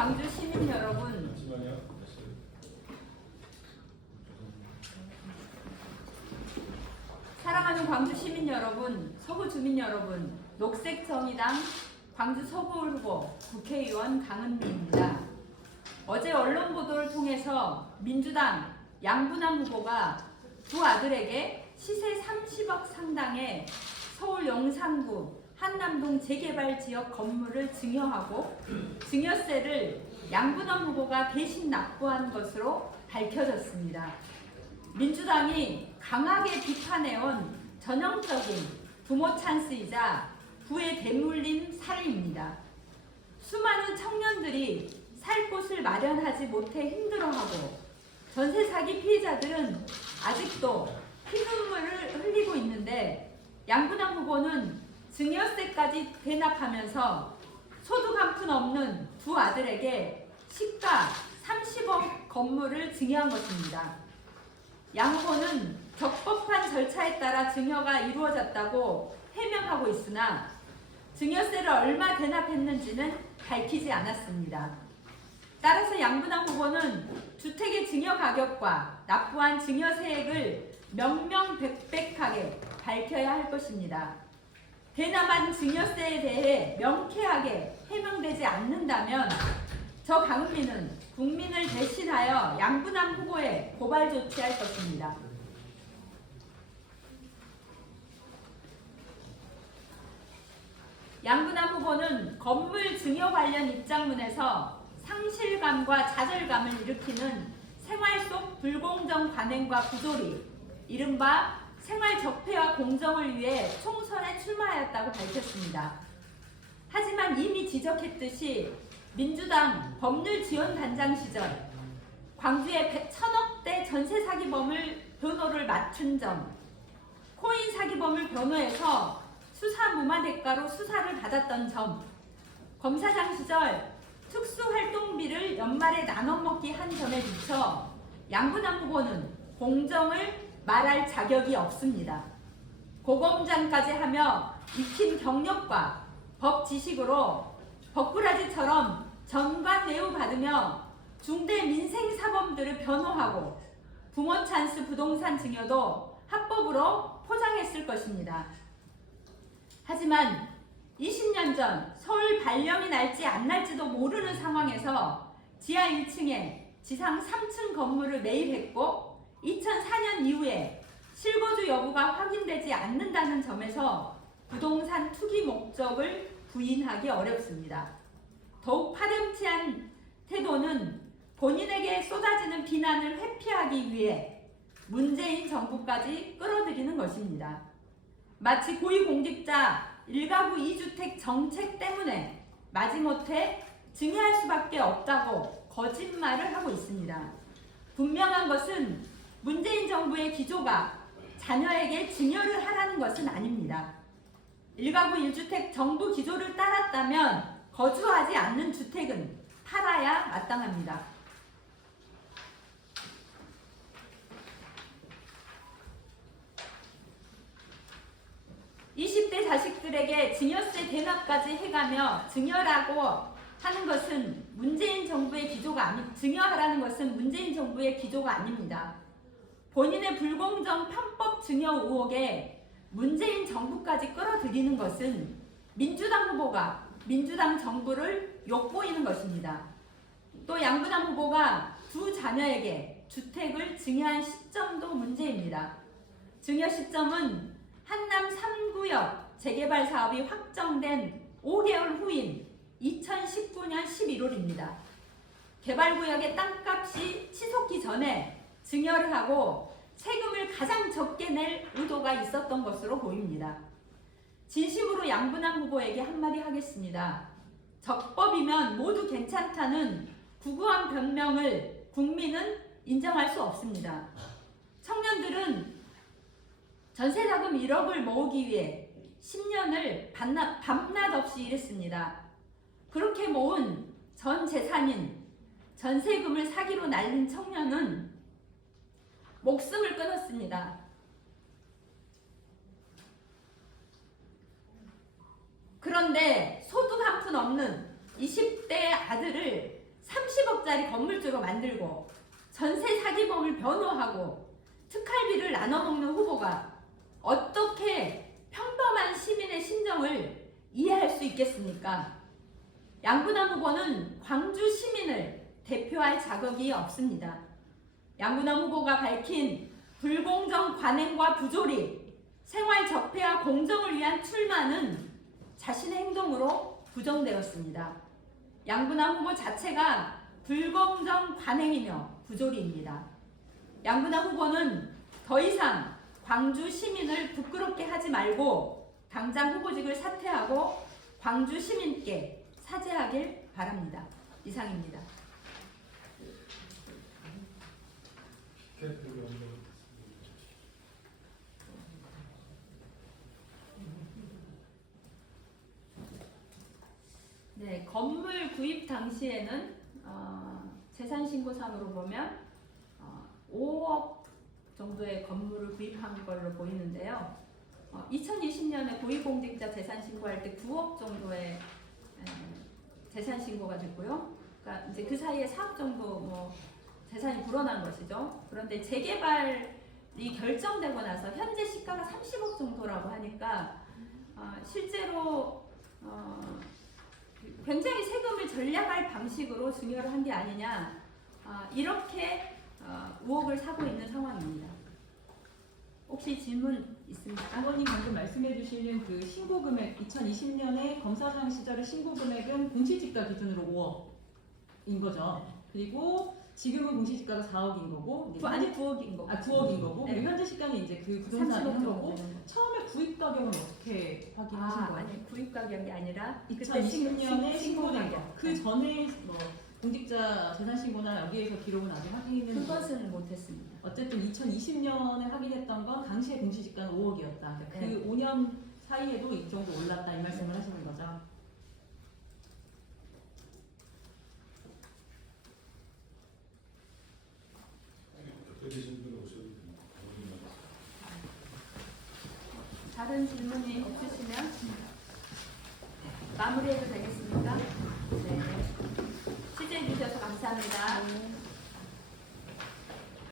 광주 시민 여러분, 사랑하는 광주 시민 여러분, 서구 주민 여러분, 녹색정의당 광주 서구울 후보 국회의원 강은미입니다. 어제 언론 보도를 통해서 민주당 양분남 후보가 두 아들에게 시세 30억 상당의 서울 용산구 한남동 재개발 지역 건물을 증여하고 증여세를 양분남 후보가 대신 납부한 것으로 밝혀졌습니다. 민주당이 강하게 비판해온 전형적인 부모 찬스이자 부에 대물림 사례입니다. 수많은 청년들이 살 곳을 마련하지 못해 힘들어하고 전세 사기 피해자들은 아직도 피눈물을 흘리고 있는데 양분남 후보는 증여세까지 대납하면서 소득 한 푼 없는 두 아들에게 시가 30억 건물을 증여한 것입니다. 양 후보는 적법한 절차에 따라 증여가 이루어졌다고 해명하고 있으나 증여세를 얼마 대납했는지는 밝히지 않았습니다. 따라서 양분남 후보는 주택의 증여 가격과 납부한 증여세액을 명명백백하게 밝혀야 할 것입니다. 대납한 증여세에 대해 명쾌하게 해명되지 않는다면 저 강은미는 국민을 대신하여 양분남 후보에 고발 조치할 것입니다. 양분남 후보는 건물 증여 관련 입장문에서 상실감과 좌절감을 일으키는 생활 속 불공정 관행과 부조리, 이른바 생활 적폐와 공정을 위해 총선에 출마하였다고 밝혔습니다. 하지만 이미 지적했듯이 민주당 법률지원단장 시절 광주의 1,000억대 전세 사기범을 변호를 맡은 점, 코인 사기범을 변호해서 수사 무마 대가로 수사를 받았던 점, 검사장 시절 특수활동비를 연말에 나눠먹기 한 점에 비춰 양분남 후보는 공정을 말할 자격이 없습니다. 고검장까지 하며 익힌 경력과 법 지식으로 버꾸라지처럼 전관 대우 받으며 중대 민생 사범들을 변호하고 부모 찬스 부동산 증여도 합법으로 포장했을 것입니다. 하지만 20년 전 서울 발령이 날지 안 날지도 모르는 상황에서 지하 1층에 지상 3층 건물을 매입했고 2004년 이후에 실거주 여부가 확인되지 않는다는 점에서 부동산 투기 목적을 부인하기 어렵습니다. 더욱 파렴치한 태도는 본인에게 쏟아지는 비난을 회피하기 위해 문재인 정부까지 끌어들이는 것입니다. 마치 고위공직자 1가구 2주택 정책 때문에 마지못해 증여할 수밖에 없다고 거짓말을 하고 있습니다. 분명한 것은 문재인 정부의 기조가 자녀에게 증여를 하라는 것은 아닙니다. 1가구 1주택 정부 기조를 따랐다면 거주하지 않는 주택은 팔아야 마땅합니다. 20대 자식들에게 증여세 대납까지 해가며 증여라고 하는 것은 문재인 정부의 기조가 증여하라는 것은 문재인 정부의 기조가 아닙니다. 본인의 불공정 편법 증여 의혹에 문재인 정부까지 끌어들이는 것은 민주당 후보가 민주당 정부를 욕보이는 것입니다. 또 양분남 후보가 두 자녀에게 주택을 증여한 시점도 문제입니다. 증여 시점은 한남 3구역 재개발 사업이 확정된 5개월 후인 2019년 11월입니다. 개발구역의 땅값이 치솟기 전에 증여를 하고 세금을 가장 적게 낼 의도가 있었던 것으로 보입니다. 진심으로 양분남 후보에게 한마디 하겠습니다. 적법이면 모두 괜찮다는 구구한 변명을 국민은 인정할 수 없습니다. 청년들은 전세자금 1억을 모으기 위해 10년을 밤낮 없이 일했습니다. 그렇게 모은 전 재산인 전세금을 사기로 날린 청년은 목숨을 끊었습니다. 그런데 소득 한 푼 없는 20대 아들을 30억짜리 건물주로 만들고 전세 사기범을 변호하고 특활비를 나눠먹는 후보가 어떻게 평범한 시민의 심정을 이해할 수 있겠습니까? 양분남 후보는 광주 시민을 대표할 자격이 없습니다. 양분남 후보가 밝힌 불공정 관행과 부조리, 생활 적폐와 공정을 위한 출마는 자신의 행동으로 부정되었습니다. 양분남 후보 자체가 불공정 관행이며 부조리입니다. 양분남 후보는 더 이상 광주 시민을 부끄럽게 하지 말고 당장 후보직을 사퇴하고 광주 시민께 사죄하길 바랍니다. 이상입니다. 네, 건물 구입 당시에는 재산신고상으로 보면 5억 정도의 건물을 구입한 걸로 보이는데요. 2020년에 고위공직자 재산신고할 때 9억 정도의 재산신고가 됐고요. 그러니까 이제 그 사이에 4억 정도 뭐 재산이 불어난 것이죠. 그런데 재개발이 결정되고 나서 현재 시가가 30억 정도라고 하니까 실제로 굉장히 세금을 전략할 방식으로 증여를 한 게 아니냐, 이렇게 의혹을 사고 있는 상황입니다. 혹시 질문 있습니까? 의원님 방금 말씀해 주시는 그 신고 금액 2020년에 검사장 시절의 신고 금액은 공시지가 기준으로 5억인 거죠. 그리고 지금은 공시지가가 4억인 거고, 아니 9억인 거고. 9억인 거고. 네. 그리고 현재 시가는 이제 그 부동산이 한 거고. 되는 거. 처음에 구입 가격은 어떻게 확인하신 거예요? 아니 구입 가격이 아니라 2020년에 신고된 가격. 거. 그 전에 뭐 공직자 재산 신고나 여기에서 기록은 아직 확인은 그것은 못했습니다. 어쨌든 2020년에 확인했던 건 당시에 공시지가는 5억이었다. 그러니까 네. 그 5년 사이에도 이 정도 올랐다 이 말씀을 하시는 거죠. 다른 질문이 없으시면 마무리해도 되겠습니까? 네. 취재해 주셔서 감사합니다.